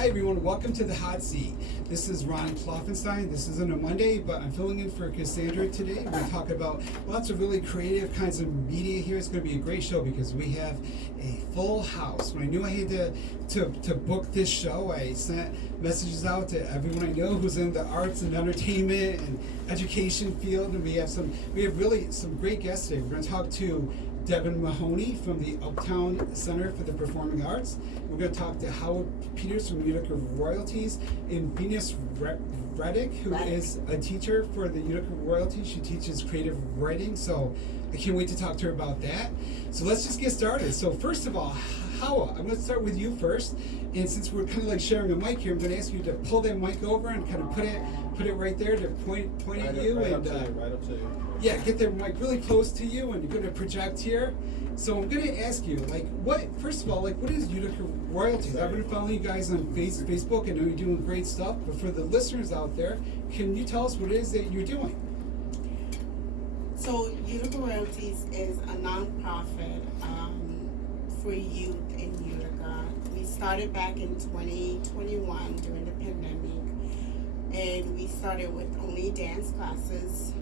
Hi everyone, welcome to the Hot Seat. This is Ron Klopfanstein. This isn't a Monday, but I'm filling in for Cassandra today. We're going to talk about lots of really creative kinds of media here. It's going to be a great show because we have a full house. When I knew I had to book this show, I sent messages out to everyone I know who's in the arts and entertainment and education field, and we have really some great guests today. We're going to talk to Devin Mahoney from the Uptown Center for the Performing Arts. We're going to talk to Hawa from Utica Royalties and Venus Reddick, who is a teacher for the Utica Royalties. She teaches creative writing, so I can't wait to talk to her about that. So let's just get started. So first of all, Hawa, I'm going to start with you first. And since we're kind of like sharing a mic here, I'm going to ask you to pull that mic over and kind of put it right there to point at you. Right up to you. Yeah, get the mic really close to you, and you're going to project here. So I'm going to ask you, what is Utica Royalties? I've been following you guys on Facebook. I know you're doing great stuff, but for the listeners out there, can you tell us what it is that you're doing? So Utica Royalties is a nonprofit for youth in Utica. We started back in 2021 during the pandemic, and we started with only dance classes.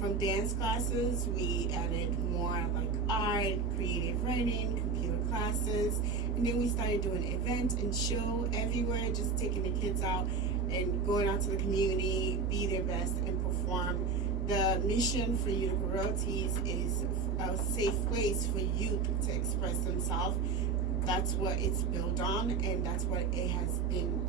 From dance classes, we added more like art, creative writing, computer classes, and then we started doing events and show everywhere, just taking the kids out and going out to the community, be their best and perform. The mission for Utica Royalties is a safe place for youth to express themselves. That's what it's built on, and that's what it has been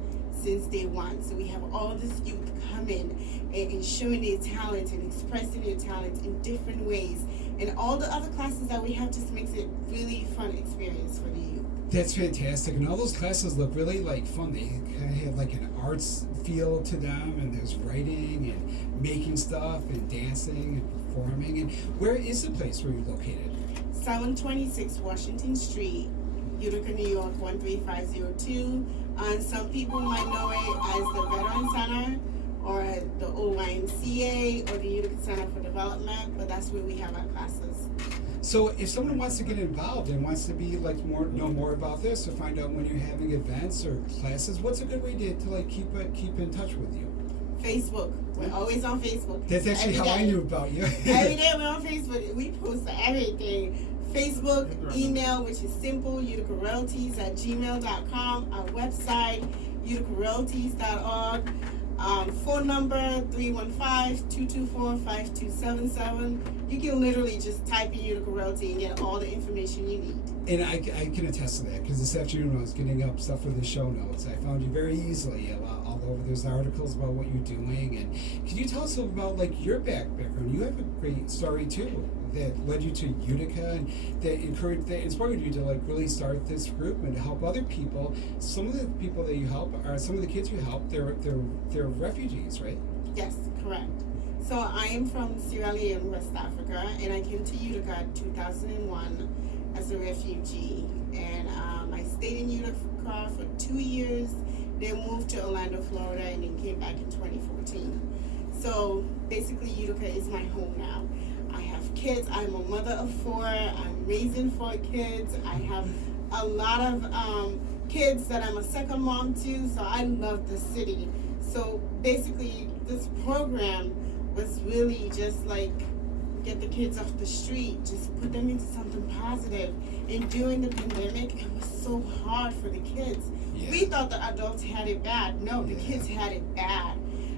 since day one. So we have all this youth coming and showing their talent and expressing their talent in different ways. And all the other classes that we have just makes it really fun experience for the youth. That's fantastic. And all those classes look really fun. They kind of have like an arts feel to them, and there's writing and making stuff and dancing and performing. And where is the place where you're located? 726 Washington Street, Utica, New York 13502. And some people might know it as the Veteran Center or the OYMCA or the Utica Center for Development, but that's where we have our classes. So if someone wants to get involved and wants to be know more about this or find out when you're having events or classes, what's a good way to keep in touch with you? Facebook. We're always on Facebook. That's actually how I knew about you. Every day we're on Facebook. We post everything. Facebook, email, which is simple, uticaroyalties@gmail.com. Our website, uticaroyalties.org. Phone number 315-224-5277. You can literally just type in Utica Royalty and get all the information you need. And I can attest to that, because this afternoon when I was getting up stuff for the show notes, I found you very easily all over. There's articles about what you're doing. And can you tell us about your background? You have a great story too that led you to Utica and that inspired you to really start this group and to help other people. Some of the people that you help are some of the kids you help. They're refugees, right? Yes, correct. So I am from Sierra Leone, West Africa, and I came to Utica in 2001 as a refugee. And I stayed in Utica for 2 years, then moved to Orlando, Florida, and then came back in 2014. So basically Utica is my home now. I have kids. I'm a mother of 4. I'm raising 4 kids. I have a lot of kids that I'm a second mom to, so I love the city. So basically this program was really just get the kids off the street, just put them into something positive. And during the pandemic, it was so hard for the kids. Yeah. We thought the adults had it bad. No, the kids had it bad.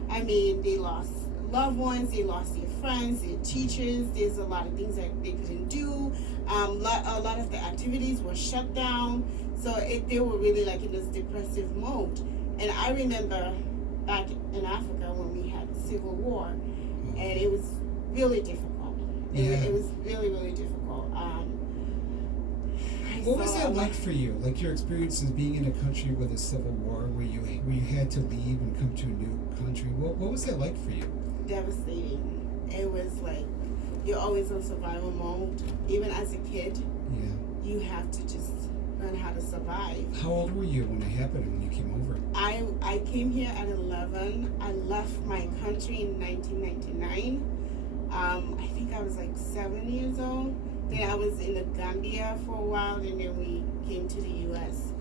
I mean, they lost loved ones, they lost their friends, their teachers. There's a lot of things that they couldn't do. A lot of the activities were shut down. So they were really in this depressive mode. And I remember back in Africa when we had the Civil War, and it was really difficult. It was really, really difficult. What was that like for you? Your experiences being in a country with a civil war where you had to leave and come to a new country. What was that like for you? Devastating. It was you're always on survival mode. Even as a kid, you have to just learn how to survive. How old were you when it happened, when you came over? I came here at 11. I left my country in 1999. I think I was 7 years old. Then I was in the Gambia for a while, and then we came to the U.S.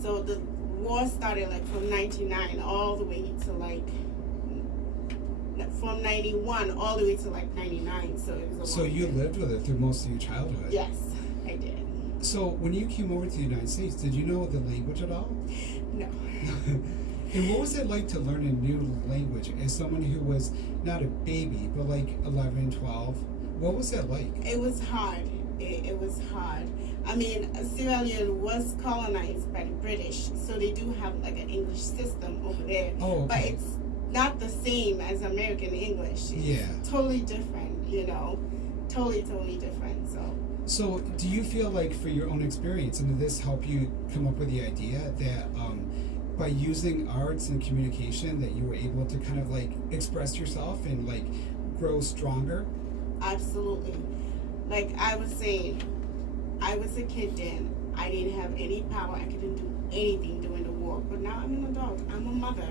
So the war started like from 99 all the way to like from 91 all the way to like 99. So it was a So long you time. lived with it through most of your childhood. Yes, I did. So when you came over to the United States, did you know the language at all? No. And what was it like to learn a new language as someone who was not a baby, but like 11, 12? What was that like? It was hard. It was hard. I mean, Sierra Leone was colonized by the British, so they do have like an English system over there. Oh, But okay. it's not the same as American English. It's Yeah. totally different, you know? Totally different, so. So do you feel like for your own experience, and did this help you come up with the idea that by using arts and communication that you were able to kind of like express yourself and like grow stronger? Absolutely. Like I was saying, I was a kid then. I didn't have any power. I couldn't do anything during the war. But now I'm an adult. I'm a mother.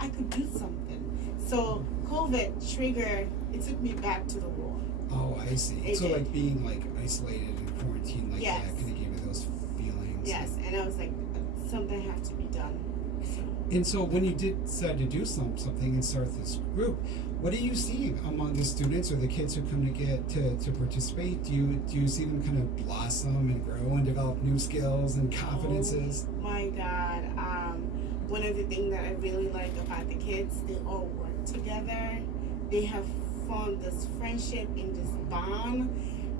I could do something. So COVID triggered, it took me back to the war. Oh, I see. It So did. like being like isolated and quarantined like Yes. that kind of gave you those feelings. Yes, and I was like, something has to be done. So, And so when you did decide to do something and start this group, what are you seeing among the students or the kids who come to get to participate? Do you see them kind of blossom and grow and develop new skills and confidences? oh my God. One of the things that I really like about the kids, they all work together. They have formed this friendship and this bond,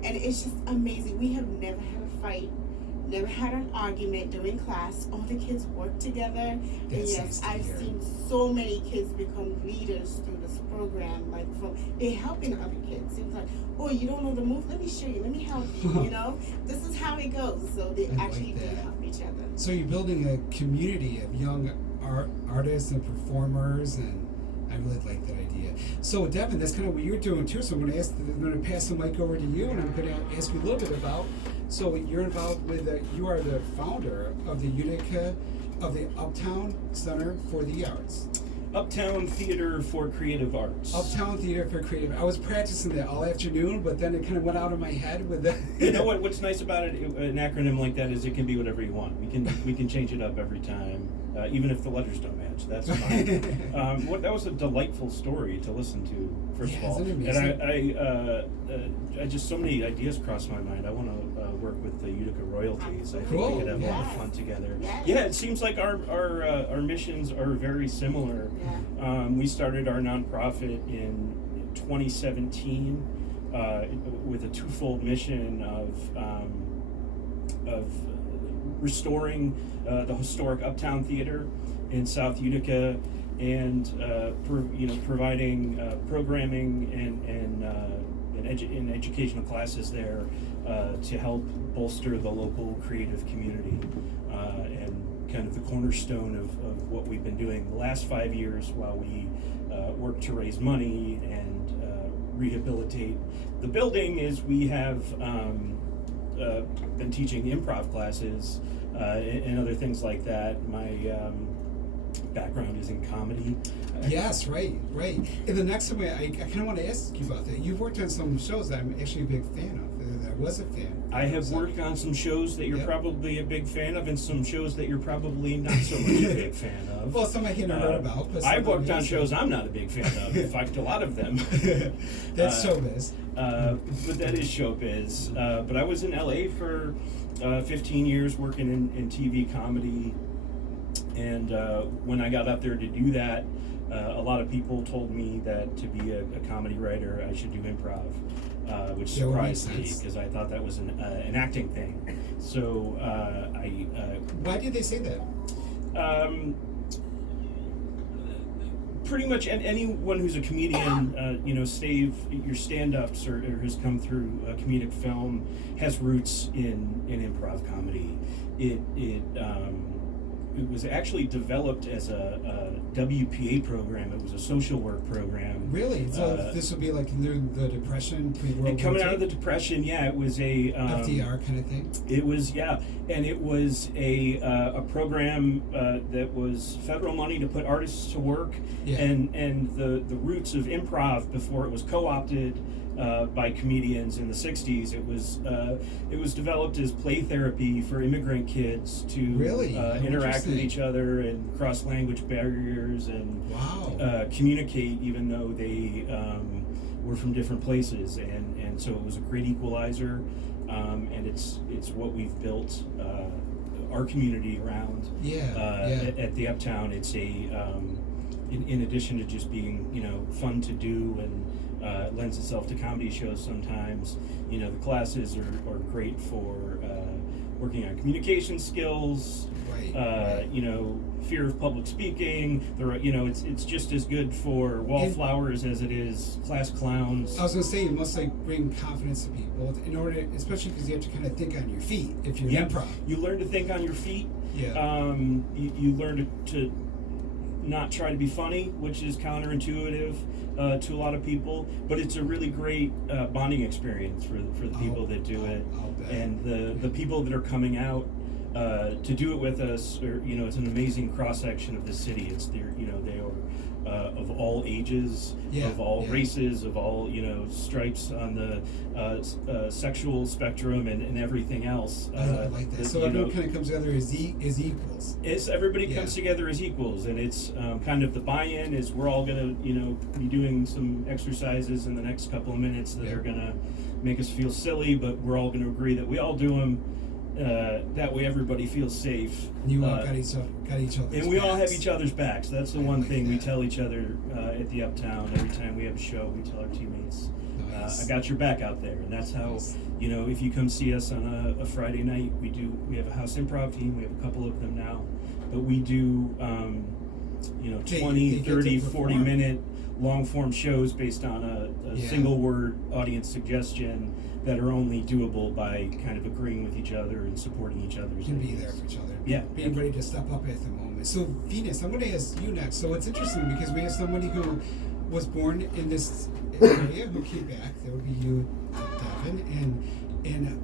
and it's just amazing. We have never had a fight, never had an argument during class. All the kids work together. And That's yes, nice to I've hear. seen so many kids become leaders through this program. Like they're helping other kids. It's like, oh, you don't know the move? Let me show you. Let me help you. You know, this is how it goes. So they I like actually do that. help each other. So you're building a community of young artists and performers, and I really like that idea. So Devin, that's kind of what you're doing too. So I'm going to pass the mic over to you, and I'm going to ask you a little bit about. So you're involved with you are the founder of the Utica of the Uptown Center for the Arts. Uptown Theatre for Creative Arts. Uptown Theatre for Creative. I was practicing that all afternoon, but then it kind of went out of my head with the. You know what? What's nice about it? An acronym like that is it can be whatever you want. We can change it up every time, even if the letters don't match. That's fine. That was a delightful story to listen to. First Yeah, of all, isn't it amazing? and I just so many ideas crossed my mind. I want to work with the Utica Royalties. I think Cool, we could have a lot of yes. fun together. Yes. Yeah, it seems like our missions are very similar. Yeah. We started our nonprofit in 2017 with a twofold mission of restoring the historic Uptown Theatre in South Utica, and providing programming and educational classes there to help bolster the local creative community, and kind of the cornerstone of what we've been doing the last 5 years while we work to raise money and rehabilitate the building. Is we have been teaching improv classes and other things like that. My background is in comedy. Yes, right. And the next time I kind of want to ask you about that. You've worked on some shows that I'm actually a big fan of. That I was a fan. I have So- worked on some shows that you're Yep. probably a big fan of, and some shows that you're probably not so much a big fan of. Well, some I hadn't heard about. But I've some worked on yes. shows I'm not a big fan of. In fact, a lot of them. That's Uh, showbiz. But that is showbiz. But I was in LA for 15 years working in TV comedy, and when I got up there to do that, a lot of people told me that to be a comedy writer, I should do improv, which Yeah, well, makes surprised me sense. because I thought that was an acting thing. So Why did they say that? pretty much anyone who's a comedian, save your stand-ups or has come through comedic film has roots in improv comedy. It was actually developed as a WPA program. It was a social work program. Really? So this would be like during the Depression, pre-World And coming War out of the II? Depression, yeah, it was a FDR kind of thing? It was, yeah, and it was a program that was federal money to put artists to work, Yeah. and the roots of improv before it was co-opted by comedians in the 60s. It was developed as play therapy for immigrant kids to Really? How interact with interesting. each other and cross language barriers and Wow. communicate even though they were from different places, and so it was a great equalizer, and it's what we've built our community around. At the Uptown. It's in addition to just being fun to do and lends itself to comedy shows sometimes. The classes are great for working on communication skills. Right. Fear of public speaking. It's just as good for wallflowers as it is class clowns. I was gonna say you must bring confidence to people in order, especially because you have to kind of think on your feet if you're improv. You learn to think on your feet. Yeah. You learn to not try to be funny, which is counterintuitive to a lot of people, but it's a really great bonding experience for the people that do it, I'll bet. and the people that are coming out to do it with us. It's an amazing cross section of the city. They are of all ages, of all races, of all stripes on the sexual spectrum, and everything else. I like that. So everyone kind of comes together as equals. Everybody comes together as equals, and it's kind of the buy-in is we're all gonna be doing some exercises in the next couple of minutes that are gonna make us feel silly, but we're all gonna agree that we all do them. That way everybody feels safe. You all got each other's and we all have backs. each other's backs. That's the I one like thing we that. tell each other at the Uptown. Every time we have a show, we tell our teammates, Nice. I got your back out there. And that's how, Nice. if you come see us on a Friday night, we have a house improv team. We have a couple of them now. But we do, 20, they get to 30, 40 perform. minute long form shows based on a single word audience suggestion that are only doable by kind of agreeing with each other and supporting each other's You can be ideas. there for each other. Yeah. Being ready to step up at the moment. So Venus, I'm going to ask you next. So it's interesting because we have somebody who was born in this area who came back. That would be you, Devin, and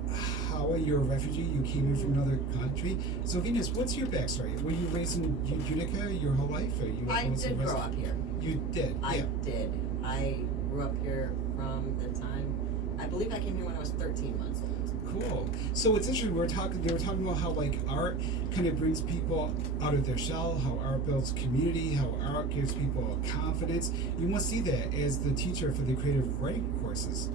Hawa, you're a refugee. You came in from another country. So Venus, what's your backstory? Were you raised in Utica your whole life? Or you I also did raised- grow up here. You did. I did. I grew up here from the time, I believe I came here when I was 13 months old. Cool. So it's interesting. They were talking about how art kind of brings people out of their shell. How art builds community. How art gives people confidence. You must see that as the teacher for the creative writing courses.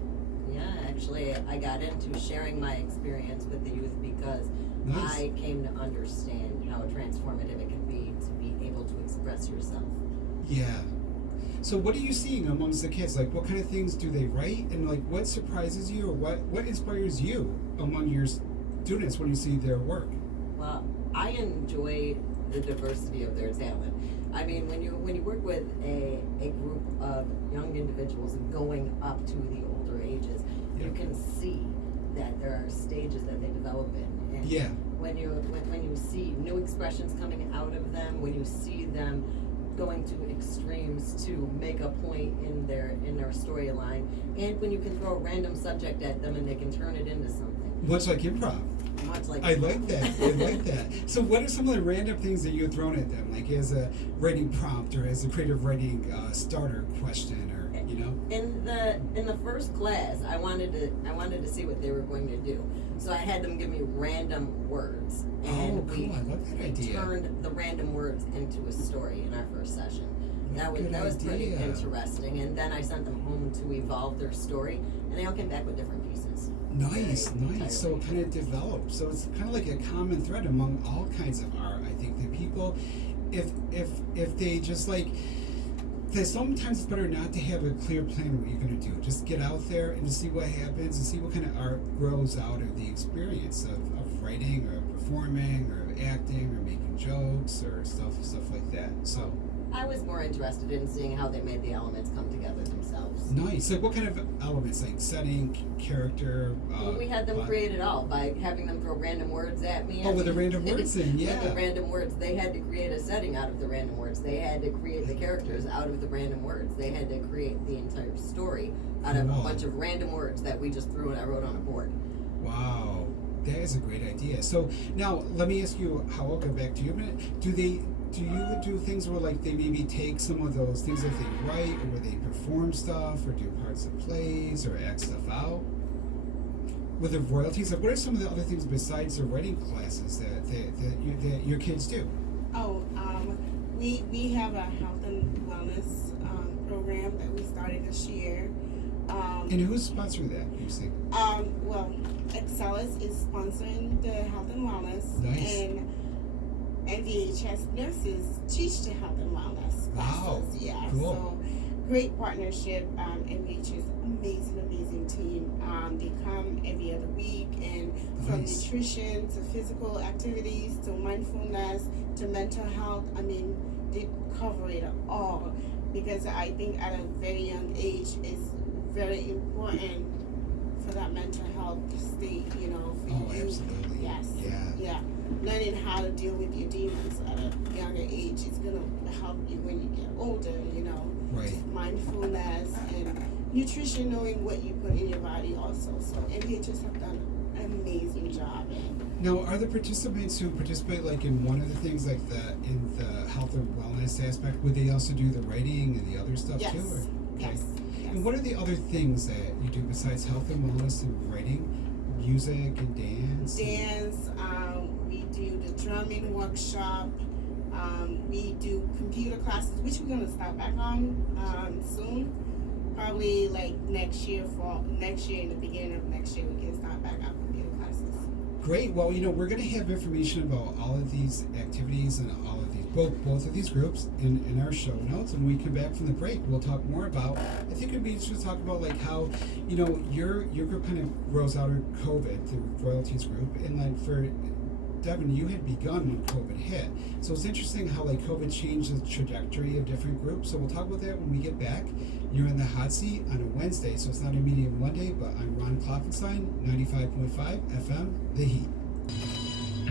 Yeah, actually, I got into sharing my experience with the youth because Nice. I came to understand how transformative it can be to be able to express yourself. Yeah. So what are you seeing amongst the kids? What kind of things do they write, and what surprises you, or what inspires you among your students when you see their work? Well, I enjoy the diversity of their talent. I mean, when you work with a group of young individuals and going up to the older ages, you can see that there are stages that they develop in. And Yeah. when you see new expressions coming out of them, when you see them going to extremes to make a point in their storyline, and when you can throw a random subject at them and they can turn it into something. Much like improv. Much like I like that. I like that. So what are some of the random things that you've thrown at them, as a writing prompt or as a creative writing starter question, or In the first class, I wanted to see what they were going to do. So I had them give me random words, and Oh, cool. I love that idea. turned the random words into a story in our first session. That Good was pretty idea. interesting. And then I sent them home to evolve their story, and they all came back with different pieces. Nice. So Entirely. it kind of develops. So it's kind of like a common thread among all kinds of art. I think that people, if they just that sometimes it's better not to have a clear plan of what you're going to do. Just get out there and see what happens and see what kind of art grows out of the experience of writing or performing or acting or making jokes or stuff like that. So I was more interested in seeing how they made the elements come together themselves. nice. What kind of elements? Setting, character. Well, we had them create it all by having them throw random words at me. Oh, with the random words in, yeah. With the random words. They had to create a setting out of the random words. They had to create the characters out of the random words. They had to create the entire story out of a Cool. bunch of random words that we just threw and I wrote on a board. Wow, that is a great idea. So now let me ask you, how I'll go back to you a minute. Do do you do things where like they maybe take some of those things that they write, or where they perform stuff, or do parts of plays, or act stuff out? With the royalties, like what are some of the other things besides the writing classes that your kids do? Oh, we have a health and wellness program that we started this year. And who's sponsoring that, you think? Well, Excellus is sponsoring the health and wellness. Nice. And VHS nurses teach the health and wellness classes. Wow. Yeah. Cool. So great partnership. MVH is amazing team. They come every other week, and from Nice. nutrition to physical activities to mindfulness to mental health. I mean, they cover it all, because I think at a very young age it's very important for that mental health state, you know, for Oh, you. absolutely. Yes. Yeah. Learning how to deal with your demons at a younger age is gonna help you when you get older, you know. Right. Just mindfulness and nutrition, knowing what you put in your body also. So MPHs have done an amazing job. Now, are the participants who participate like in one of the things like in the health and wellness aspect, would they also do the writing and the other stuff Yes. too? Or? Yes. And what are the other things that you do besides health and wellness and writing? Music and dance? Dance, we do the drumming workshop, we do computer classes, which we're gonna start back on soon. Probably like next year, in the beginning of next year, we can start back on computer classes. Great. Well, we're going to have information about all of these activities and all of these, both of these groups in our show notes. And when we come back from the break, we'll talk more about, I think it'd be interesting to talk about like how, your group kind of grows out of COVID, the royalties group. And like for Devin, you had begun when COVID hit. So it's interesting how like COVID changed the trajectory of different groups. So we'll talk about that when we get back. You're in the hot seat on a Wednesday, so it's not a meeting Monday, but I'm Ron Klopfanstein, 95.5 FM, The Heat.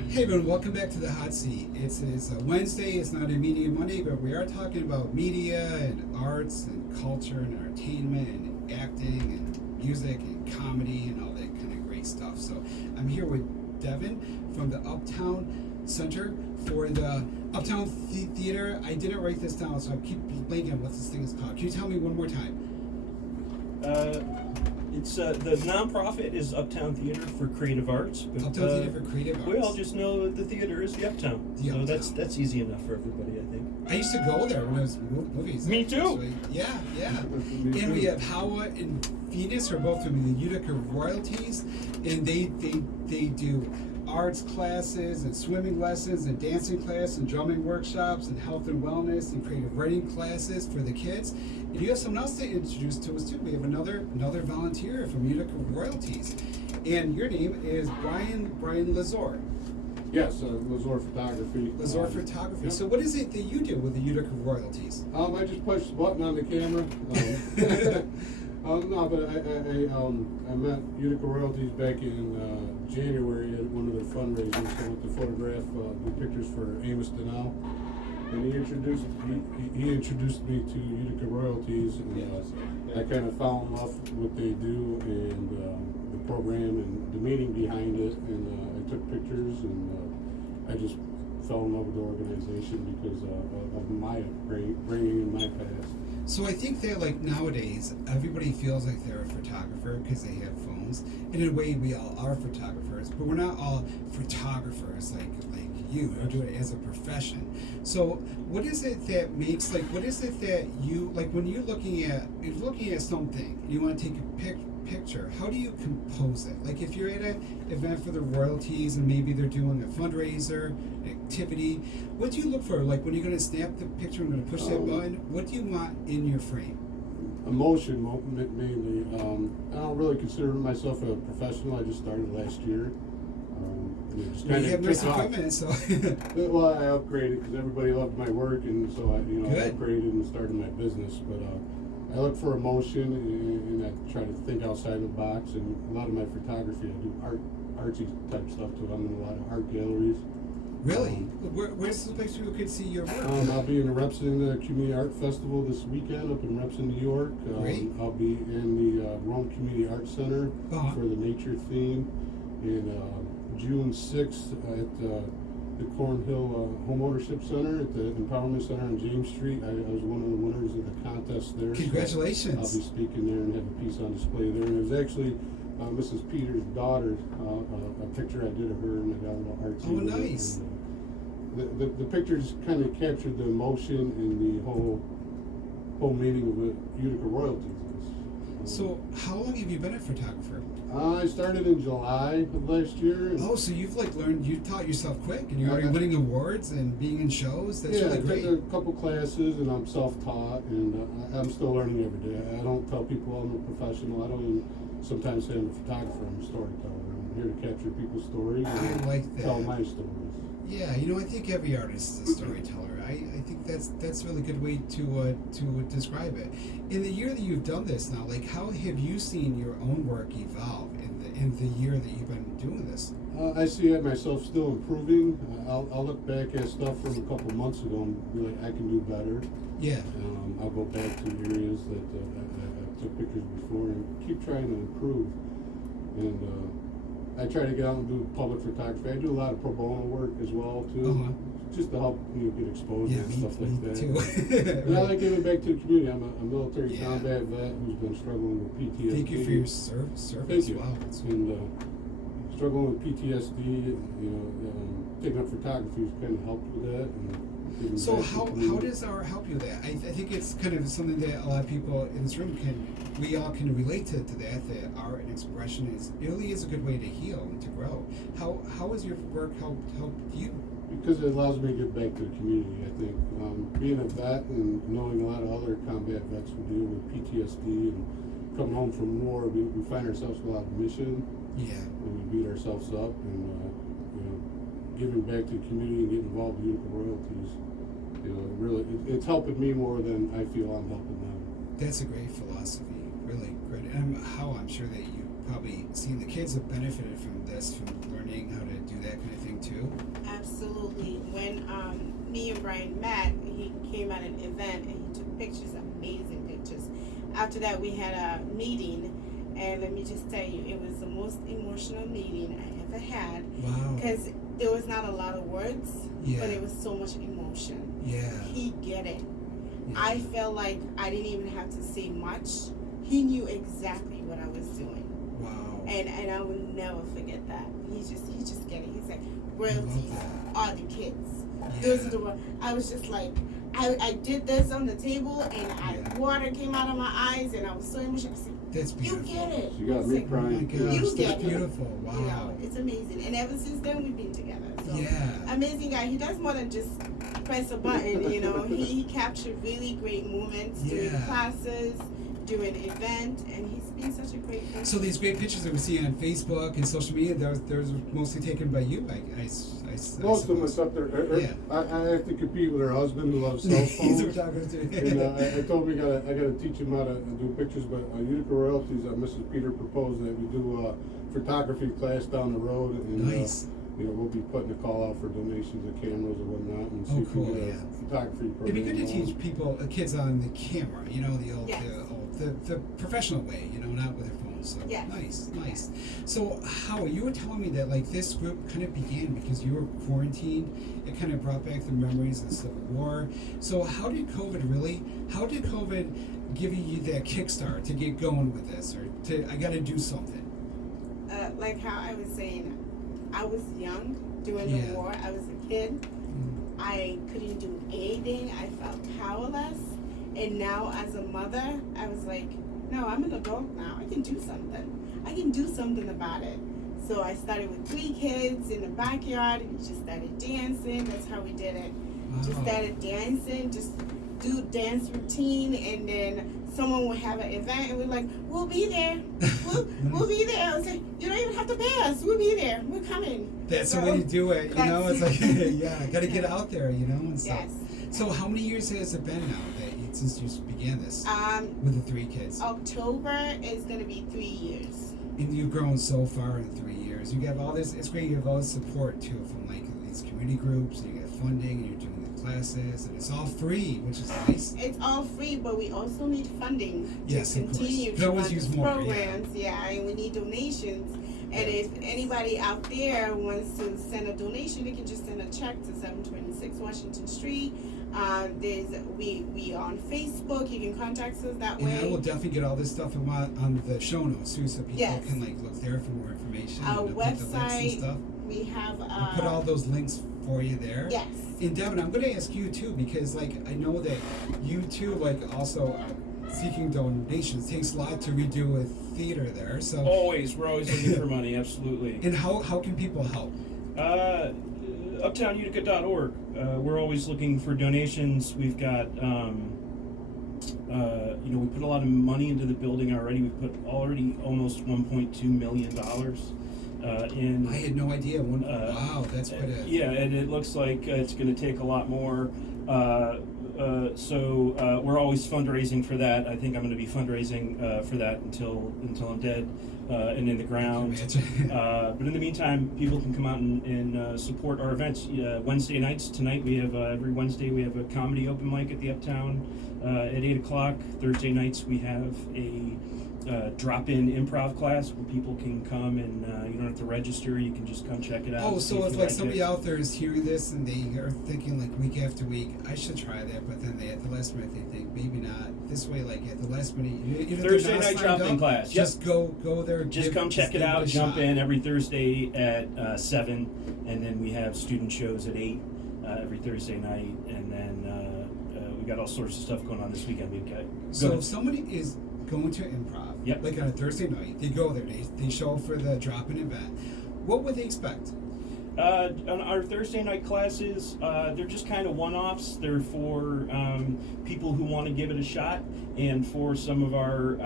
Hey everyone, welcome back to the hot seat. It's a Wednesday, it's not a media Monday, but we are talking about media and arts and culture and entertainment and acting and music and comedy and all that kind of great stuff. So I'm here with Devin from the Uptown Center for the Uptown Theatre. I didn't write this down, so I keep blanking on what this thing is called. Can you tell me one more time? It's the nonprofit is Uptown Theatre for Creative Arts. But, Uptown Theatre for Creative Arts. We all just know the theater is the Uptown. The so Uptown. that's easy enough for everybody, I think. I used to go there when I was movies. Me too. Actually. Yeah. And we have Hawa and Venus, who are both from the Utica Royalties, and they do arts classes and swimming lessons and dancing classes and drumming workshops and health and wellness and creative writing classes for the kids. And you have someone else to introduce to us too. We have another volunteer from Utica Royalties, and your name is Brian Lazore. Yes, Lazore Photography. Lazore Photography. Yep. So what is it that you do with the Utica Royalties? I just pushed the button on the camera. No, but I met Utica Royalties back in January at one of their fundraisers. I went to photograph the pictures for Amos Denal, and he introduced me to Utica Royalties, and I kind of fell in love with what they do and the program and the meaning behind it, and I took pictures, and I just fell in love with the organization because of my bringing in my past. So I think that like nowadays everybody feels like they're a photographer because they have phones, and in a way we all are photographers, but we're not all photographers like you who do it as a profession. So what is it that makes what is it that you like when you're looking at something and you want to take a picture, how do you compose it? Like if you're at an event for the royalties and maybe they're doing a fundraiser, an activity, what do you look for? Like when you're going to snap the picture and going to push that button, what do you want in your frame? Emotion mainly. I don't really consider myself a professional. I just started last year. And it just Well, you have kinda nice took off. equipment, so Well, I upgraded because everybody loved my work, and so I Good. upgraded and started my business. But I look for emotion, and I try to think outside the box. And a lot of my photography, I do artsy type stuff too. I'm in a lot of art galleries. Really? Where's the place where people could see your work? I'll be in the Repson Community Art Festival this weekend up in Repson, New York. Great. I'll be in the Rome Community Art Center Uh-huh. for the nature theme in June 6th at the Cornhill Home Ownership Center at the Empowerment Center on James Street. I was one of the winners of the contest there. Congratulations. So I'll be speaking there and have a piece on display there. And it was actually Mrs. Peters' daughter, a picture I did of her, and I got a little artsy. Oh, with it. nice. And, the pictures kind of captured the emotion and the whole meaning of what Utica Royalties is. So, how long have you been a photographer? I started in July of last year. And Oh, so you've like learned, you taught yourself quick, and you're already winning awards and being in shows. That's yeah, really I great. took a couple classes, and I'm self-taught, and I'm still learning every day. I don't tell people I'm a professional. I don't even sometimes say I'm a photographer. I'm a storyteller. I'm here to capture people's stories I and like that. tell my stories. Yeah, you know, I think every artist is a storyteller. I think that's a really good way to describe it. In the year that you've done this now, like, how have you seen your own work evolve in the year that you've been doing this? I see myself still improving. I'll look back at stuff from a couple months ago and be like, I can do better. Yeah. I'll go back to areas that I took pictures before and keep trying to improve. And I try to get out and do public photography. I do a lot of pro bono work as well too, just to help get exposure Yeah, and me stuff like that. too. And I like giving back to the community. I'm a military Yeah. combat vet who's been struggling with PTSD. Thank you for your service. Thank you. Wow. And struggling with PTSD, taking up photography has kind of helped with that. And giving So back to the how community. does art help you with that? I think it's kind of something that a lot of people in this room we all can relate to that art and expression it really is a good way to heal and to grow. How has your work helped you? Because it allows me to give back to the community, I think. Being a vet and knowing a lot of other combat vets who deal with PTSD and come home from war, we find ourselves without a mission. Yeah. And we beat ourselves up, and giving back to the community and getting involved with Utica Royalties, really, it's helping me more than I feel I'm helping them. That's a great philosophy, really great. And I'm sure that you probably seen the kids have benefited from this, from learning how to do that kind of thing too. Absolutely. When me and Brian met, he came at an event and he took pictures, amazing pictures. After that, we had a meeting, and let me just tell you, it was the most emotional meeting I ever had. Wow. Because there was not a lot of words, Yeah. but it was so much emotion. Yeah. He get it. Yeah. I felt like I didn't even have to say much. He knew exactly what I was doing. Wow. And I will never forget that. He just get it. He's like, royalties are the kids. Yeah. Those are the ones. I was just like, I did this on the table, and Yeah. water came out of my eyes, and I was so emotional. I said, That's you beautiful. get it. You got It's me like, Oh my crying. gosh, You that's get it. beautiful. Wow. You know, it's amazing. And ever since then, we've been together. So, Yeah. amazing guy. He does more than just press a button, you know. He captured really great moments during Yeah. classes, during event, and he's been such a great person. So these great pictures that we see on Facebook and social media, those were mostly taken by you, I Most of my suppose. stuff there. Yeah. I have to compete with her husband who loves cell He's phones. a photographer too. And I told him I gotta teach him how to do pictures, but Utica Royalties, Mrs. Peter proposed that we do a photography class down the road, and Nice. we'll be putting a call out for donations of cameras or whatnot, and see Oh, if cool, we get yeah. a photography program. It'd be good to going. teach people, kids on the camera, Yes. the professional way, not with their phones. So Yes. nice. So Hawa, you were telling me that like this group kind of began because you were quarantined. It kind of brought back the memories of the Civil War. So how did COVID give you that kickstart to get going with this, or I got to do something? Like how I was saying, I was young during Yeah. the war. I was a kid. Mm. I couldn't do anything. I felt powerless. And now as a mother, I was like, no, I'm an adult now. I can do something. I can do something about it. So I started with 3 kids in the backyard and just started dancing. That's how we did it. Just Wow. started dancing, just do dance routine, and then someone would have an event and we're like, we'll be there. We'll be there. I was like, you don't even have to pay us. We'll be there. We're coming. That's So, the way you do it, It's that's- like, yeah, got to get out there, and stuff. Yes. So how many years has it been now since you began this with the 3 kids? October is going to be 3 years. And you've grown so far in 3 years. You have all this. It's great. You have all this support too from like these community groups. You got funding, and you're doing the classes, and it's all free, which is nice. It's all free, but we also need funding Yes, to of course. continue Could to always run use these more, yeah. programs. Yeah, and we need donations. And Yeah. if anybody out there wants to send a donation, they can just send a check to 726 Washington Street. We on Facebook. You can contact us that And I will way. definitely get all this stuff on the show notes too, so people Yes. can like look there for more information. Our and I'll put the links and website, stuff. we have. I'll put all those links for you there. Yes. And Devin, I'm going to ask you too, because like I know that you too, like also seeking donations takes a lot to redo a theater there. So We're always looking for money, absolutely. and how can people help? UptownUtica.org. We're always looking for donations. We've got, we put a lot of money into the building already. We've put already almost $1.2 million in. I had no idea. Wow, that's quite a. Yeah, and it looks like it's going to take a lot more. So we're always fundraising for that. I think I'm going to be fundraising for that until I'm dead and in the ground. But in the meantime, people can come out and support our events. Wednesday nights, tonight we have, every Wednesday we have a comedy open mic at the Uptown at 8 o'clock. Thursday nights we have a drop-in improv class where people can come and you don't have to register. You can just come check it out. Oh, see so if if you like like somebody it. out there is hearing this and they are thinking like week after week, I should try that, but then they at the last minute they think maybe not. This way, like at the last minute, either they're Thursday not night signed drop-in up, class. Just go there. Just come check it give out. a Jump shot. in every Thursday at 7, and then we have student shows at 8 every Thursday night, and then we got all sorts of stuff going on this weekend. So if somebody is going to improv, Yep. like on a Thursday night, they go there, they show up for the drop-in event. What would they expect? On our Thursday night classes, they're just kind of one-offs. They're for people who want to give it a shot, and for some of our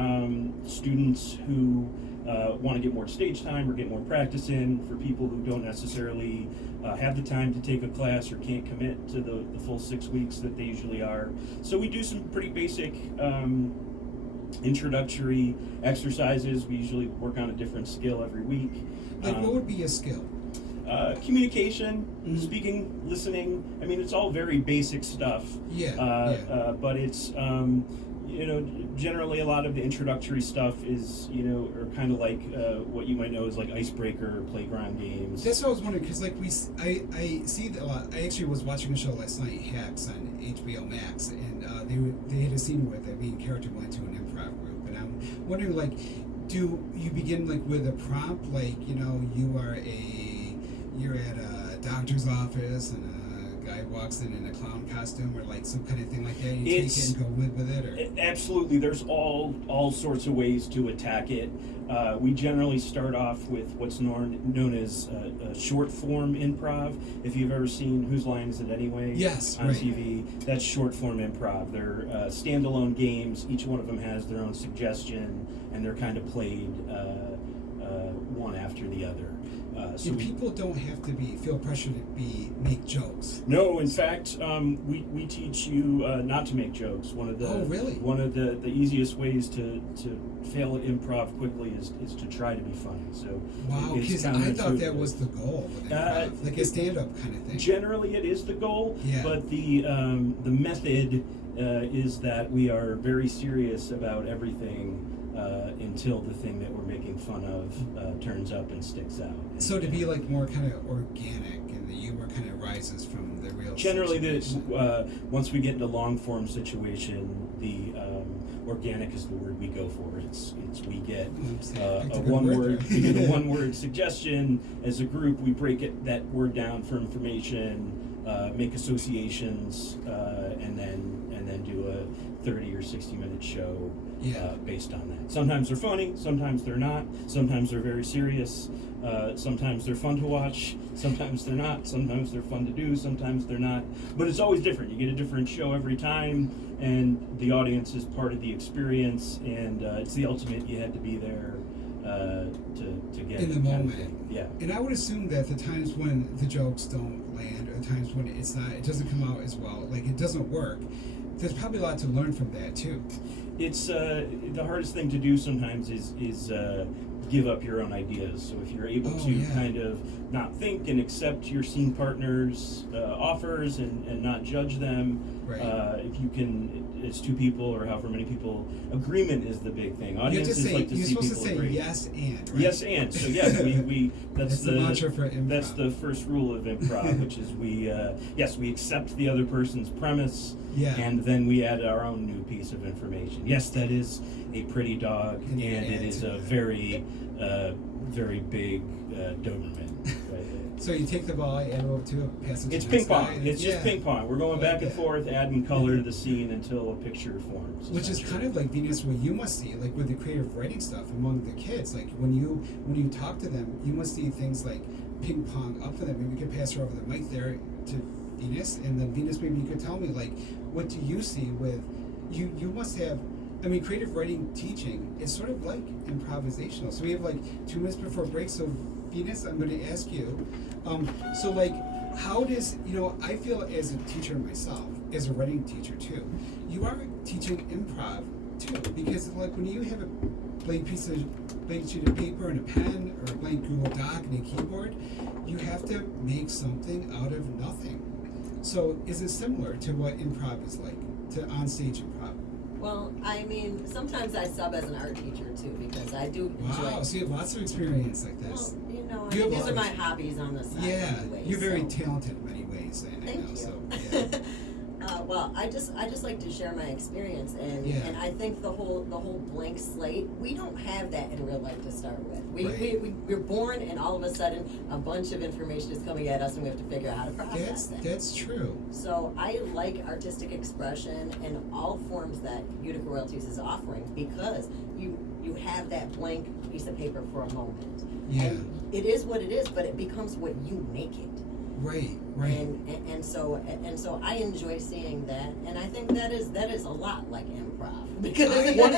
students who want to get more stage time or get more practice in, for people who don't necessarily have the time to take a class or can't commit to the full 6 weeks that they usually are. So we do some pretty basic introductory exercises. We usually work on a different skill every week. Like what would be a skill? Communication, Mhm. speaking, listening. I mean, it's all very basic stuff. Yeah. But it's, generally a lot of the introductory stuff is, are kind of like what you might know as like icebreaker playground games. That's what I was wondering, because like I see that a lot. I actually was watching a show last night, Hacks, on HBO Max, and they had a scene where the main character went to an improv group, and I'm wondering, like, do you begin like with a prompt, like you're at a doctor's office and a guy walks in a clown costume or like some kind of thing like that, and you take it and go with it, or Absolutely, there's all sorts of ways to attack it. We generally start off with what's known as short form improv. If you've ever seen Whose Line Is It Anyway? Yes, on right. TV, that's short form improv. They're standalone games. Each one of them has their own suggestion, and they're kind of played one after the other. So people don't have to feel pressure to make jokes. No, in fact, we teach you not to make jokes. One of the Oh, really? One of the easiest ways to fail at improv quickly is to try to be funny. So Wow, it's because I thought counterintuitive. that was the goal with improv, like a stand-up kind of thing. Generally, it is the goal, Yeah. but the method is that we are very serious about everything until the thing that we're making fun of turns up and sticks out. So to be like more kind of organic, and the humor kind of rises from the real. Generally, situation. once we get into long form situation, the organic is the word we go for. It's we get Oops, I a picked a good one word word there. we get a one word suggestion. As a group, we break that word down for information, make associations, and then do a 30 or 60-minute show. Yeah. Based on that. Sometimes they're funny, sometimes they're not, sometimes they're very serious, sometimes they're fun to watch, sometimes they're not, sometimes they're fun to do, sometimes they're not. But it's always different. You get a different show every time, and the audience is part of the experience, and it's the ultimate. You had to be there to get In the it kind of moment. thing. Yeah. And I would assume that the times when the jokes don't land, or the times when it doesn't come out as well, like it doesn't work, there's probably a lot to learn from that too. It's the hardest thing to do sometimes is give up your own ideas. So if you're able Oh, to yeah. kind of not think and accept your scene partner's offers and not judge them, Right. if you can, it's two people or however many people, agreement is the big thing. You have to Audiences say, like to you're see supposed to people say agree. yes and, right? Yes, and so yes, we that's It's the mantra for improv. That's the first rule of improv, which is we accept the other person's premise, Yeah. and then we add our own new piece of information. Yes, that is a pretty dog, And and you it add is to a that. very big Doberman. Right? So you take the ball, add it over to it, pass it to It's the ping next guy, pong. and It's just yeah. ping pong. We're going Like back and that. forth, adding color to the scene until a picture forms. Which is essentially. kind of like, Venus, what you must see, like with the creative writing stuff among the kids. Like when you talk to them, you must see things like ping pong up for them. Maybe you could pass her over the mic there to Venus, and then Venus, maybe you could tell me, like, what do you see with you? You must have. I mean, creative writing teaching is sort of like improvisational. So we have like 2 minutes before break. So Venus, I'm going to ask you. So like, how does, I feel as a teacher myself, as a writing teacher too, you are teaching improv too, because like when you have a blank sheet of paper and a pen or a blank Google Doc and a keyboard, you have to make something out of nothing. So is it similar to what improv is like, to onstage improv? Well, I mean, sometimes I sub as an art teacher too, because I do enjoy. Wow, so you have lots of experience like this. Well, you know, You have these all are my these- hobbies on the side. Yeah, anyway, you're very so. talented in many ways, and I Thank know. you. So yeah. Well, I just like to share my experience, and Yeah. and I think the whole blank slate, we don't have that in real life to start with. We're born, and all of a sudden a bunch of information is coming at us, and we have to figure out how to process it. That's true. So I like artistic expression in all forms that Utica Royalties is offering, because you have that blank piece of paper for a moment. Yeah. And it is what it is, but it becomes what you make it. Right. And so I enjoy seeing that, and I think that is a lot like improv, because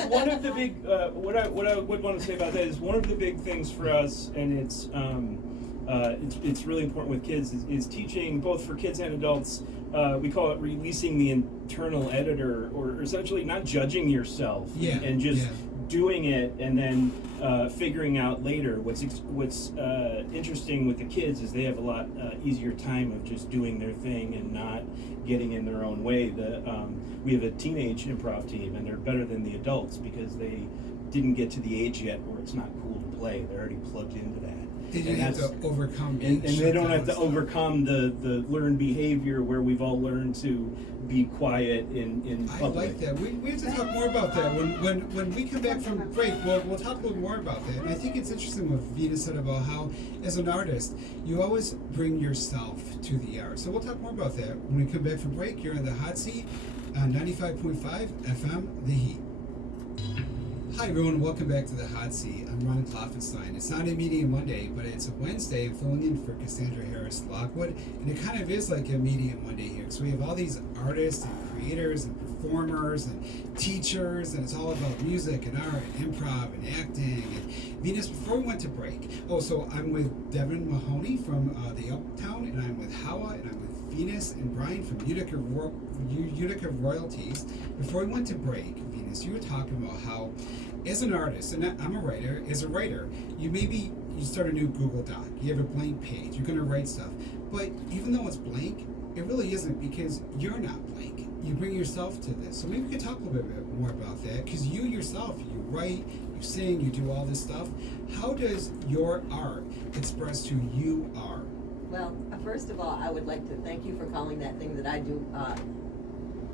one of the big what I would want to say about that is one of the big things for us, and it's really important with kids, is teaching both for kids and adults. We call it releasing the internal editor, or essentially not judging yourself, Yeah, and just yeah. doing it, and then figuring out later. What's interesting with the kids is they have a lot easier time of just doing their thing and not getting in their own way. We have a teenage improv team, and they're better than the adults because they didn't get to the age yet where it's not cool to play. They're already plugged into that. They didn't have to overcome and being they shut don't down have to and stuff. overcome the learned behavior where we've all learned to be quiet in I public. like that. We have to talk more about that when we come back from break. We'll talk a little more about that. And I think it's interesting what Vita said about how, as an artist, you always bring yourself to the art. So we'll talk more about that when we come back from break. You're in the hot seat on 95.5 FM, The Heat. Hi everyone, welcome back to the hot seat. I'm Ron Klopfanstein. It's not a Media Monday, but it's a Wednesday. I'm filling in for Cassandra Harris Lockwood, and it kind of is like a Media Monday here. So we have all these artists and creators and performers and teachers, and it's all about music and art and improv and acting. And Venus, before we went to break, so I'm with Devin Mahoney from the Uptown, and I'm with Hawa, and I'm with Venus and Brian from Utica Royalties. Before we went to break, Venus, you were talking about how, as an artist, and I'm a writer, as a writer, you start a new Google Doc, you have a blank page, you're going to write stuff, but even though it's blank, it really isn't, because you're not blank. You bring yourself to this. So maybe we could talk a little bit more about that, because you yourself, you write, you sing, you do all this stuff. How does your art express who you are? Well, first of all, I would like to thank you for calling that thing that I do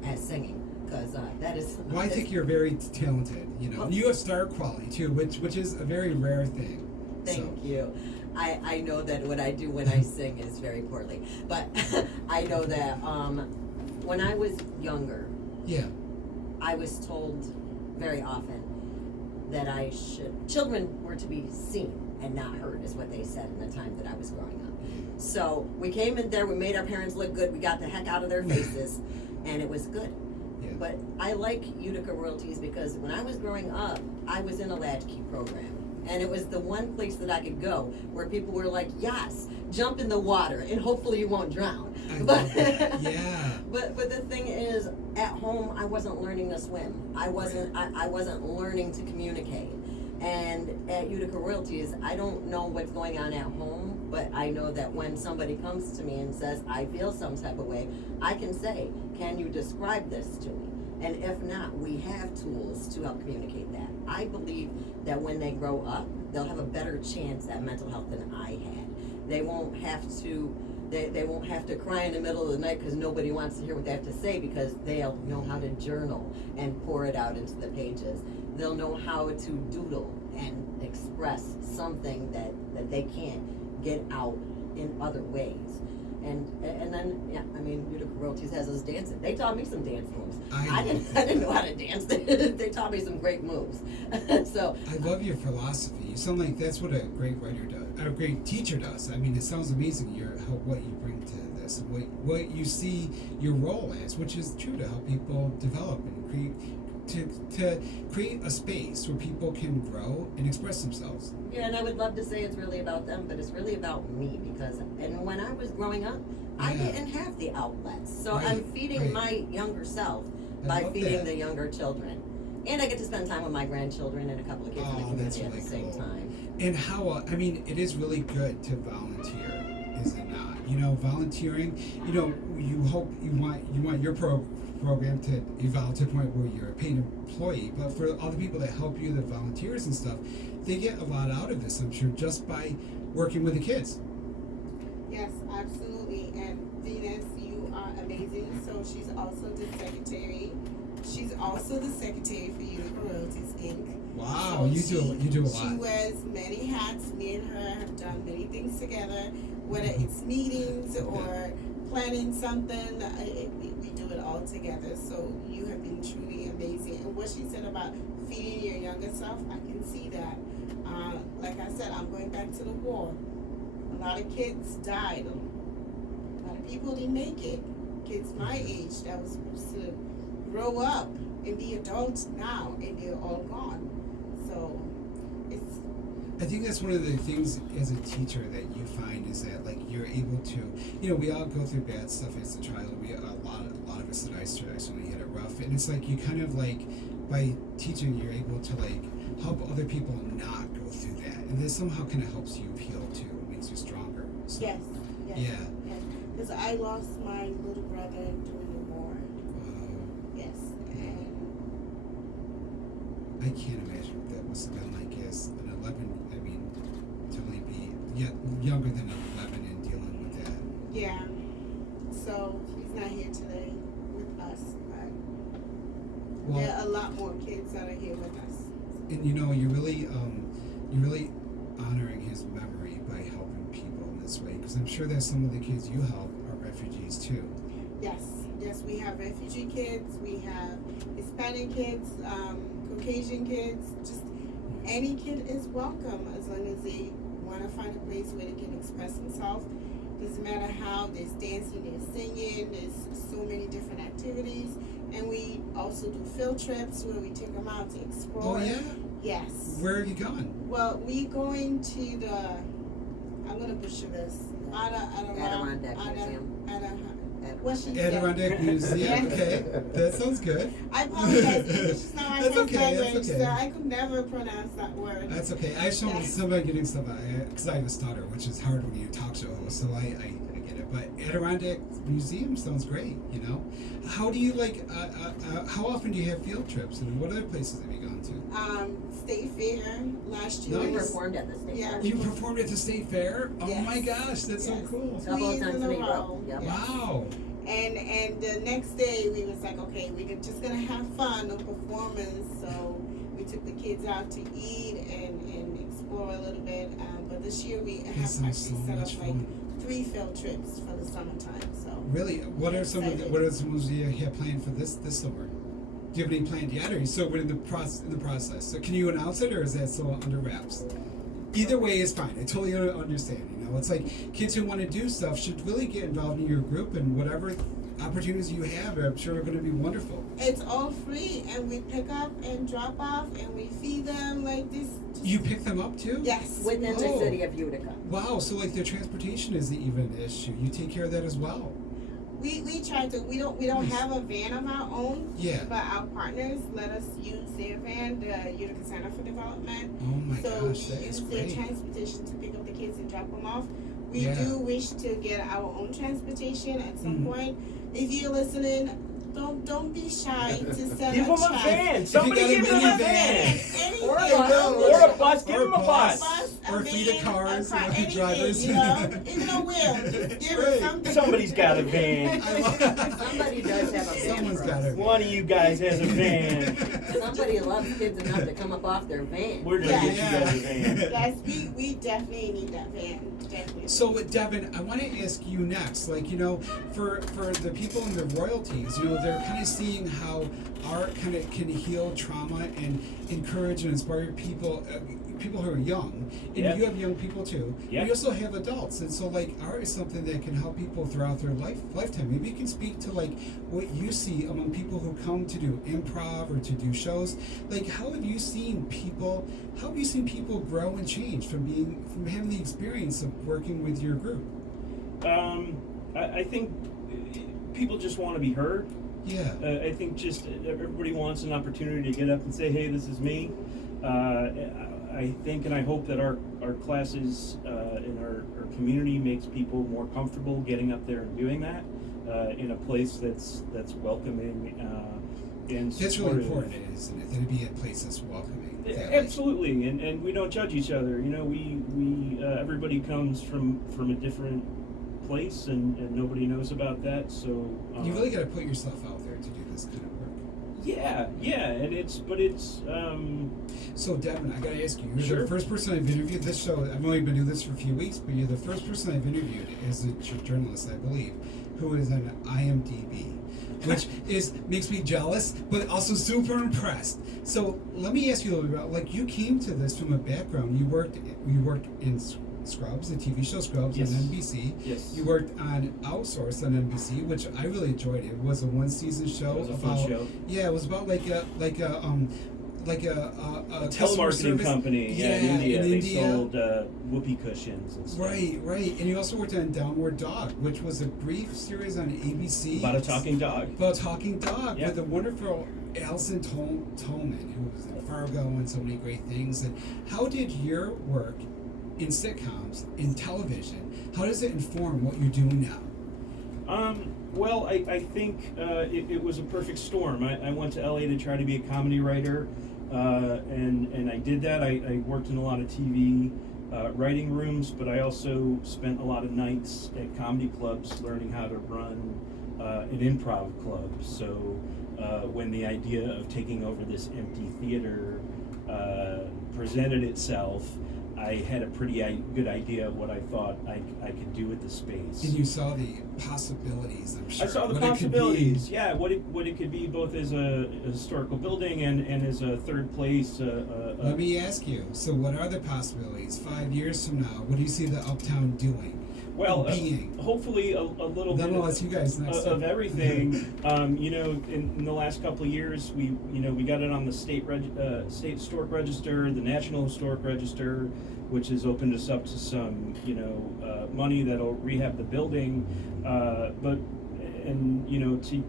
as singing, because that is. Well, I think you're very talented, and you have star quality too, which is a very rare thing. Thank you. I know that what I do when I sing is very poorly, but I know that when I was younger, Yeah. I was told very often that children were to be seen and not heard, is what they said in the time that I was growing up. So we came in there, we made our parents look good, we got the heck out of their faces, and it was good. Yeah. But I like Utica Royalties because when I was growing up, I was in a latchkey program. And it was the one place that I could go where people were like, yes, jump in the water and hopefully you won't drown. I love that. Yeah. But the thing is, at home I wasn't learning to swim. I wasn't learning to communicate. And at Utica Royalties, I don't know what's going on at home, but I know that when somebody comes to me and says, I feel some type of way, I can say, can you describe this to me? And if not, we have tools to help communicate that. I believe that when they grow up, they'll have a better chance at mental health than I had. They won't have to they won't have to cry in the middle of the night because nobody wants to hear what they have to say, because they'll know how to journal and pour it out into the pages. They'll know how to doodle and express something that they can't get out in other ways. And then, yeah, I mean, Utica Royalties has us dancing. They taught me some dance moves. I didn't know how to dance. They taught me some great moves. So I love your philosophy. You sound like that's what a great writer does, a great teacher does. I mean, it sounds amazing. What you bring to this, and what you see your role as, which is true, to help people develop and create. To create a space where people can grow and express themselves. yeah, and I would love to say it's really about them, but it's really about me, because and when I was growing up, I Yeah. didn't have the outlets. So Right, I'm feeding right. my younger self I by love feeding that. the younger children. And I get to spend time with my grandchildren and a couple of kids in the Oh, that's community at really the same cool. time. And Hawa, I mean, it is really good to volunteer, is it not? You know, volunteering. You know, you want your program to evolve to a point where you're a paid employee. But for all the people that help you, the volunteers and stuff, they get a lot out of this, I'm sure, just by working with the kids. Yes, absolutely. And Venus, you are amazing. So she's also the secretary. She's also the secretary for Utica Royalties Inc. Wow, So you do a She lot. wears many hats. Me and her have done many things together, whether it's meetings or planning something. We do it all together. So you have been truly amazing. And what she said about feeding your younger self, I can see that. Like I said, I'm going back to the war. A lot of kids died. A lot of people didn't make it. Kids my age that was supposed to grow up and be adults now, and they're all gone. So it's I think that's one of the things as a teacher that you find is that, like, you're able to, you know, we all go through bad stuff as a child. A lot of us that I certainly had it rough, and it's like you kind of like by teaching you're able to like help other people not go through that, and this somehow kind of helps you heal too. It makes you stronger. So, yes. Yeah. Because I lost my little brother during the war. Yes, and I can't imagine what that must have been like as an 11. I mean, to only be younger than 11 and dealing with that. yeah. So he's not here today with us, but Well, there are a lot more kids that are here with us. and you know, you're really honoring his memory by helping people in this way, because I'm sure that some of the kids you help are refugees too. Yes, we have refugee kids, we have Hispanic kids, Caucasian kids, just any kid is welcome as long as they want to find a place where they can express themselves. Doesn't matter how, there's dancing, there's singing, there's so many different activities. And we also do field trips where we take them out to explore. Oh yeah? Yes. Where are you going? Well, we going to the, I'm going to butcher this, Adirondack Museum. What she said. Adirondack Museum. Yes. Okay, that sounds good. I apologize, English is not my That's first okay, that's language, okay. so I could never pronounce that word. That's okay. I just don't want Yes. somebody getting stuff because I have a stutter, which is hard when you're a talk show host. So I get it. But Adirondack Museum sounds great. You know, how do you like? How often do you have field trips, and what other places have you gone to? State Fair last year. We Nice. performed at the state. Yeah. Fair. You performed at the state fair. Oh Yes. my gosh, that's so Yes. cool. Couple of Queens times in in a a row. row. Yep. Wow. And the next day we was like, okay, we're just gonna have fun, no performance. So we took the kids out to eat and explore a little bit. But this year we have That sounds actually so set much up like fun. 3 field trips for the summertime. So Really? What are some of the, what are some ones you have planned for this summer? Do you have any planned yet, or are you still in the process? So can you announce it, or is that still under wraps? Either way is fine. I totally understand. You know, it's like kids who want to do stuff should really get involved in your group, and whatever opportunities you have, I'm sure are going to be wonderful. it's all free, and we pick up and drop off, and we feed them like this. You pick them up too? Yes. Within the Oh. city of Utica. Wow. So like their transportation isn't even an issue. You take care of that as well. We try to. We don't have a van of our own. Yeah. But our partners let us use their van, the Utica Center for Development. Oh my So gosh, that we is use their great. transportation to pick up the kids and drop them off. We Yeah. do wish to get our own transportation at some Mhm. point. If you're listening, don't be shy to send Give a them a check. van. Somebody got a give them a minivan. van. Anything. Or a bus. Or a bus. Give them a bus. A Or feed of van, cars, a car, you know, drivers. anything, you know, even a wheel. Just give Right. it something. Somebody's got a van. I love- Somebody does have a van Someone's for got us. a van. One of you guys has a van. Somebody loves kids enough to come up off their van. We're gonna get you guys a van. Yes, we definitely need that van. Definitely. So, Devin, I want to ask you next. Like, you know, for the people in the royalties, you know, they're kind of seeing how art kind of can heal trauma and encourage and inspire people. People who are young, and Yeah. you have young people too. Yeah. You also have adults, and so like art is something that can help people throughout their lifetime. Maybe you can speak to like what you see among people who come to do improv or to do shows. Like, how have you seen people? How have you seen people grow and change from having the experience of working with your group? I think people just want to be heard. Yeah. I think just everybody wants an opportunity to get up and say, "Hey, this is me." I think and I hope that our classes in our community makes people more comfortable getting up there and doing that in a place that's welcoming and That's really supportive. important, isn't it? That it be a place that's welcoming. that, like- Absolutely, and we don't judge each other. You know, we everybody comes from a different place, and nobody knows about that. So You really got to put yourself out there to do this kind of work. yeah, and it's. So, Devin, I got to ask you. You're Sure. the first person I've interviewed this show. I've only been doing this for a few weeks, but you're the first person I've interviewed as a journalist, I believe, who is an IMDb, which makes me jealous, but also super impressed. So, let me ask you a little bit about, like, you came to this from a background. You worked in Scrubs, the TV show Scrubs Yes. on NBC. Yes. You worked on Outsourced on NBC, which I really enjoyed. It was a one-season show. It was a about, fun show. Yeah, it was about like a A customer telemarketing service. company, in India. in They India. sold whoopee cushions and stuff. Right. And you also worked on Downward Dog, which was a brief series on ABC. About a talking dog. About a talking dog Yeah. with the wonderful Alison Tolman, who was in Fargo and so many great things. And how did your work in sitcoms, in television, how does it inform what you're doing now? Well, I think it was a perfect storm. I went to LA to try to be a comedy writer, and I did that. I worked in a lot of TV writing rooms, but I also spent a lot of nights at comedy clubs learning how to run an improv club. So when the idea of taking over this empty theater presented itself, I had a pretty good idea of what I thought I could do with the space. And you saw the possibilities, I'm sure. I saw the what it could be. possibilities. Yeah, what it could be both as a historical building and as a third place. Let me ask you, so what are the possibilities? 5 years from now, what do you see the Uptown doing? Well, being? hopefully a little Then bit I'll ask you guys next of time. everything. You know, in the last couple of years, we got it on the state historic register, the National Historic Register, which has opened us up to some money that'll rehab the building,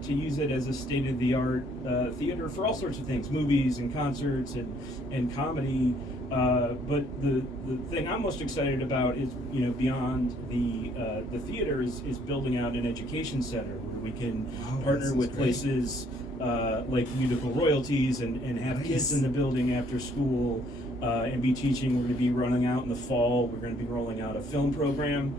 to use it as a state-of-the-art theater for all sorts of things, movies and concerts and comedy. But the thing I'm most excited about is, beyond the theater is building out an education center where we can Wow, partner this with is great. places like Utica Royalties and have kids Nice. in the building after school and be teaching. We're going to be running out in the fall. We're going to be rolling out a film program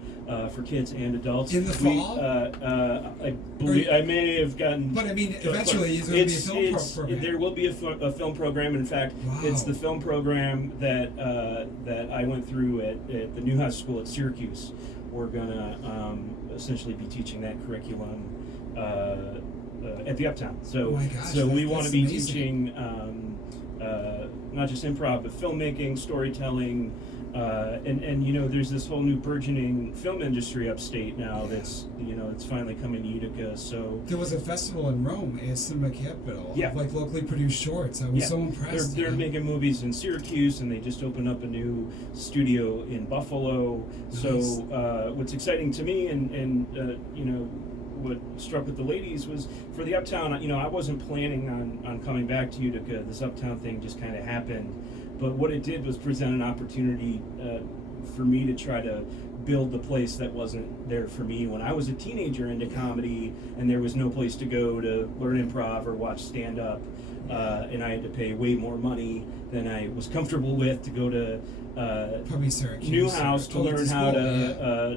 for kids and adults. In the fall? I believe I may have gotten. But I mean, eventually, is there going to be a film program? There will be a film program. In fact, it's the Wow. film program that I went through at the Newhouse School at Syracuse. We're gonna essentially be teaching that curriculum at the Uptown. So, Oh my gosh, so we want to that's be amazing. teaching not just improv, but filmmaking, storytelling. And there's this whole new burgeoning film industry upstate now. Yeah. That's it's finally coming to Utica. So There was a festival in Rome as Cinema Capital Yeah. of like locally produced shorts. I was so impressed. They're making movies in Syracuse, and they just opened up a new studio in Buffalo. Nice. So what's exciting to me, and what struck with the ladies was for the Uptown. You know, I wasn't planning on coming back to Utica. This Uptown thing just kind of happened, but what it did was present an opportunity for me to try to build the place that wasn't there for me when I was a teenager into comedy, and there was no place to go to learn improv or watch stand up, and I had to pay way more money than I was comfortable with to go to probably Syracuse. Newhouse to learn how to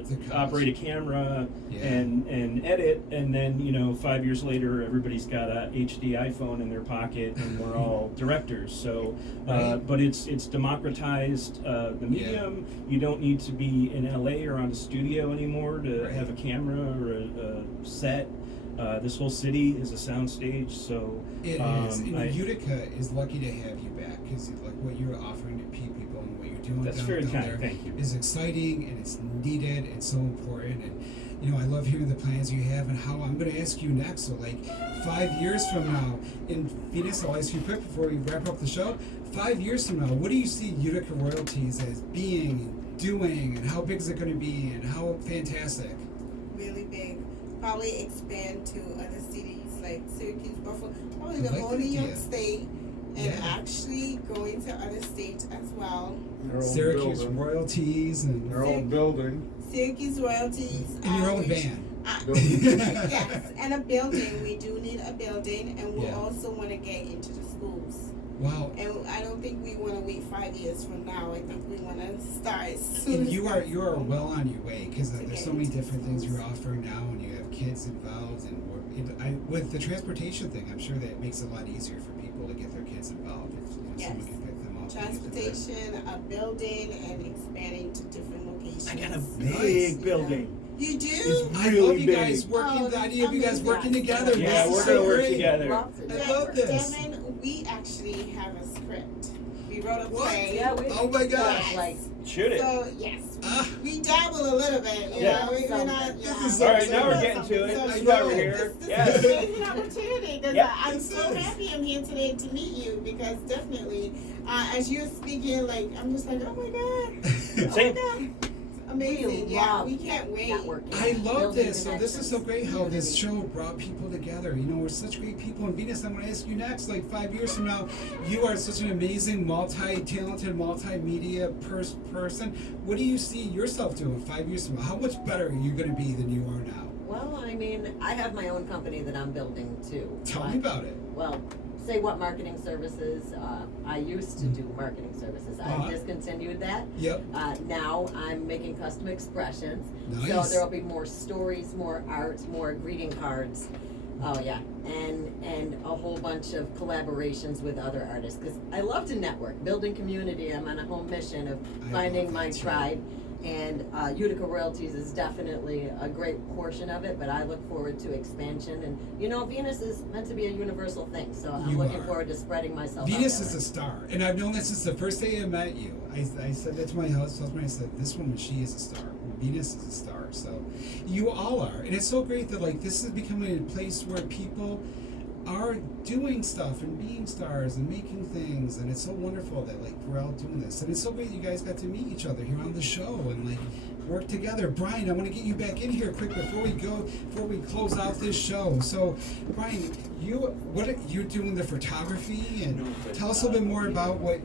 to college. operate a camera Yeah. and edit, and then 5 years later everybody's got a HD iPhone in their pocket and we're all directors. So Right. but it's democratized the medium. You don't need to be in LA or on a studio anymore to Right. have a camera or a set. This whole city is a soundstage, so It is. And I- Utica is lucky to have you back because like what you're offering to people and what you're doing That's down, very down kind, there thank you. is exciting and it's needed. It's so important. And I love hearing the plans you have and how I'm going to ask you next. So like 5 years from now in Phoenix, I'll ask you quick before we wrap up the show. 5 years from now, what do you see Utica Royalties as being, doing, and how big is it going to be and how fantastic? Really big. Probably expand to other cities like Syracuse, Buffalo, probably I the like whole that New York idea. State, and Yeah. actually going to other states as well. Their own Syracuse building. Royalties and Their own building. Syracuse Royalties. in your own which- van. Yes, and a building. We do need a building, and we Yeah. also want to get into the schools. Wow. And I don't think we want to wait 5 years from now. I think we want to start as soon And as you are possible. well on your way because To there's get so many into different things schools. you're offering now, and you have kids involved, and with the transportation thing, I'm sure that it makes it a lot easier for people to get their kids involved if Yes. someone can pick them up. and get them there. Transportation, a building, and expanding to different locations. I got a Nice. big building. You do? It's I really love you big. guys working. Oh, the idea of you guys amazing. working together. Yeah, this we're is gonna so work great. together. I love this. Devin, we actually have a script. We wrote a What? play. Yeah, we. Oh my gosh. Yes. Like, Shoot it. So yes, Ah. we dabble a little bit. You Yeah. know, we're not. This Yeah. is so All right, now we're exciting. getting to it. So This is I why know. we're here. This Yes. is an amazing opportunity because Yep. I'm This so is. happy I'm here today to meet you because definitely, as you're speaking, like I'm just like, oh my god, oh Same. my god, amazing. we Yeah, love we can't wait. networking. I love building this. So this is so connections, great how this community. show brought people together. We're such great people. And Venus, I'm going to ask you next. Like 5 years from now, you are such an amazing, multi-talented, multimedia person. What do you see yourself doing 5 years from now? How much better are you going to be than you are now? Well, I mean, I have my own company that I'm building too. Tell me about it. Well, say what marketing services. I used to do marketing services. Uh-huh. I discontinued that. Yep. Now I'm making custom expressions. So Nice. there'll be more stories, more art, more greeting cards. Oh yeah, and a whole bunch of collaborations with other artists because I love to network, building community. I'm on a whole mission of I finding love my that, too. tribe, and Utica Royalties is definitely a great portion of it. But I look forward to expansion, and Venus is meant to be a universal thing. So I'm You looking are. forward to spreading myself. Venus out is there. a star. And I've known that since the first day I met you. I said that to my husband. I said, this woman, she is a star. Venus is a star. So you all are. And it's so great that like this is becoming a place where people are doing stuff and being stars and making things, and it's so wonderful that like we're all doing this, and it's so great you guys got to meet each other here on the show and like work together. Brian, I want to get you back in here quick before we close out this show. So Brian, you're doing the photography, and tell us a little bit more about what,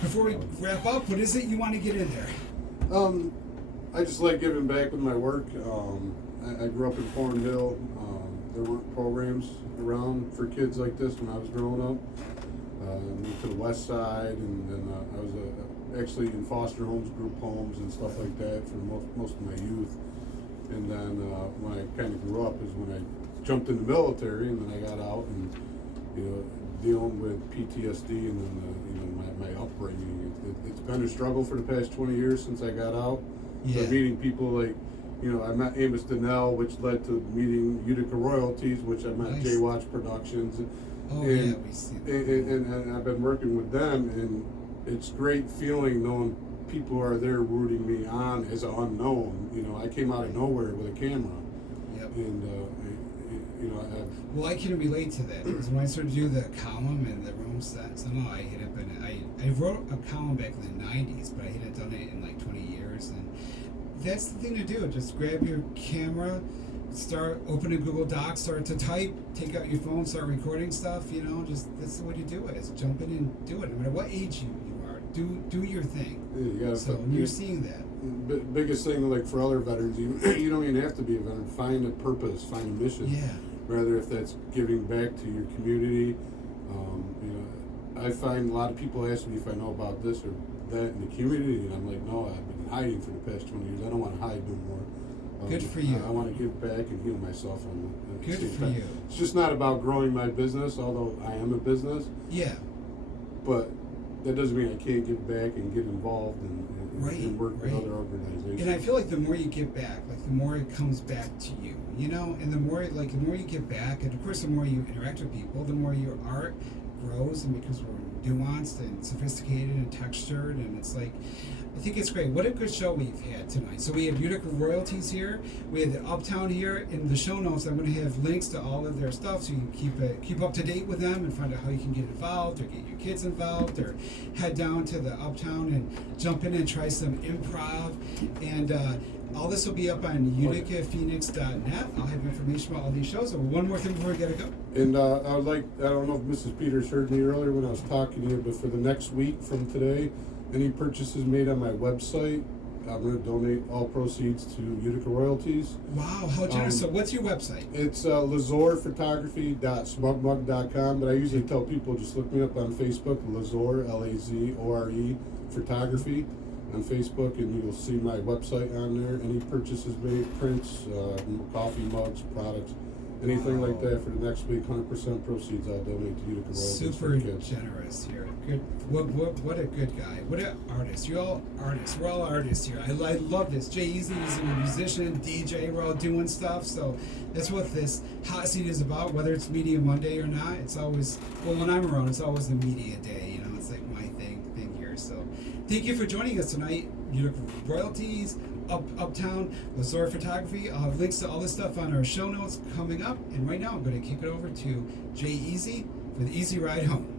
before we wrap up, what is it you want to get in there? I just like giving back with my work. I grew up in Thornhill. There weren't programs around for kids like this when I was growing up. Moved to the west side, and then I was actually in foster homes, group homes, and stuff like that for most of my youth. And then when I kind of grew up is when I jumped in the military, and then I got out and dealing with PTSD and then my upbringing. It's been a struggle for the past 20 years since I got out. Yeah. But meeting people like, I met Amos Donnell, which led to meeting Utica Royalties, which I met Nice. Jay Watch Productions. Oh and, yeah, we see that. and I've been working with them, and it's great feeling knowing people are there rooting me on as an unknown. I came out of nowhere with a camera, Yep. and Well, I can relate to that because when I started to do the column and the room set, somehow I had up in I wrote a column back in the '90s, but I hadn't done it in like 20 years, and that's the thing to do. Just grab your camera, start opening Google Docs, start to type, take out your phone, start recording stuff. You know, just that's the way to do it. Is jump in and do it. No matter what age you are, do your thing. Yeah, you gotta So you're seeing that. biggest thing, like for other veterans, you don't even have to be a veteran. Find a purpose, find a mission. Yeah. Rather if that's giving back to your community. You know, I find a lot of people ask me if I know about this or that in the community, and I'm like, no, I've been hiding for the past 20 years. I don't want to hide no more. Good for you. I want to give back and heal myself. At the Good same for time. you. It's just not about growing my business, although I am a business. Yeah. But that doesn't mean I can't give back and get involved and work with other organizations. And I feel like the more you give back, like the more it comes back to you, you know. And the more you give back, and of course, the more you interact with people, the more your art grows and becomes more nuanced and sophisticated and textured. And it's like, I think it's great. What a good show we've had tonight. So we have Utica Royalties here. We have the Uptown here. In the show notes, I'm going to have links to all of their stuff so you can keep up to date with them and find out how you can get involved or get your kids involved or head down to the Uptown and jump in and try some improv. And all this will be up on uticaphoenix.net. I'll have information about all these shows. So one more thing before we gotta go. And I would like, I don't know if Mrs. Peters heard me earlier when I was talking to you, but for the next week from today, any purchases made on my website, I'm going to donate all proceeds to Utica Royalties. Wow, how generous. So what's your website? It's lazorephotography.smugmug.com, but I usually tell people just look me up on Facebook, Lazore, Lazore photography on Facebook, and you'll see my website on there. Any purchases made, prints, coffee mugs, products, anything like that for the next week, 100% proceeds I'll donate to Utica Royalties. Super generous here. Good. What a good guy. What an artist. You're all artists. We're all artists here. I love this. Jay Easy is a musician, DJ. We're all doing stuff. So that's what this hot seat is about. Whether it's Media Monday or not, it's always, well, when I'm around, it's always the media day. You know, it's like my thing here. So thank you for joining us tonight. Utica Royalties, Uptown, Lazore Photography. I'll have links to all this stuff on our show notes coming up. And right now, I'm going to kick it over to Jay Easy for the Easy Ride Home.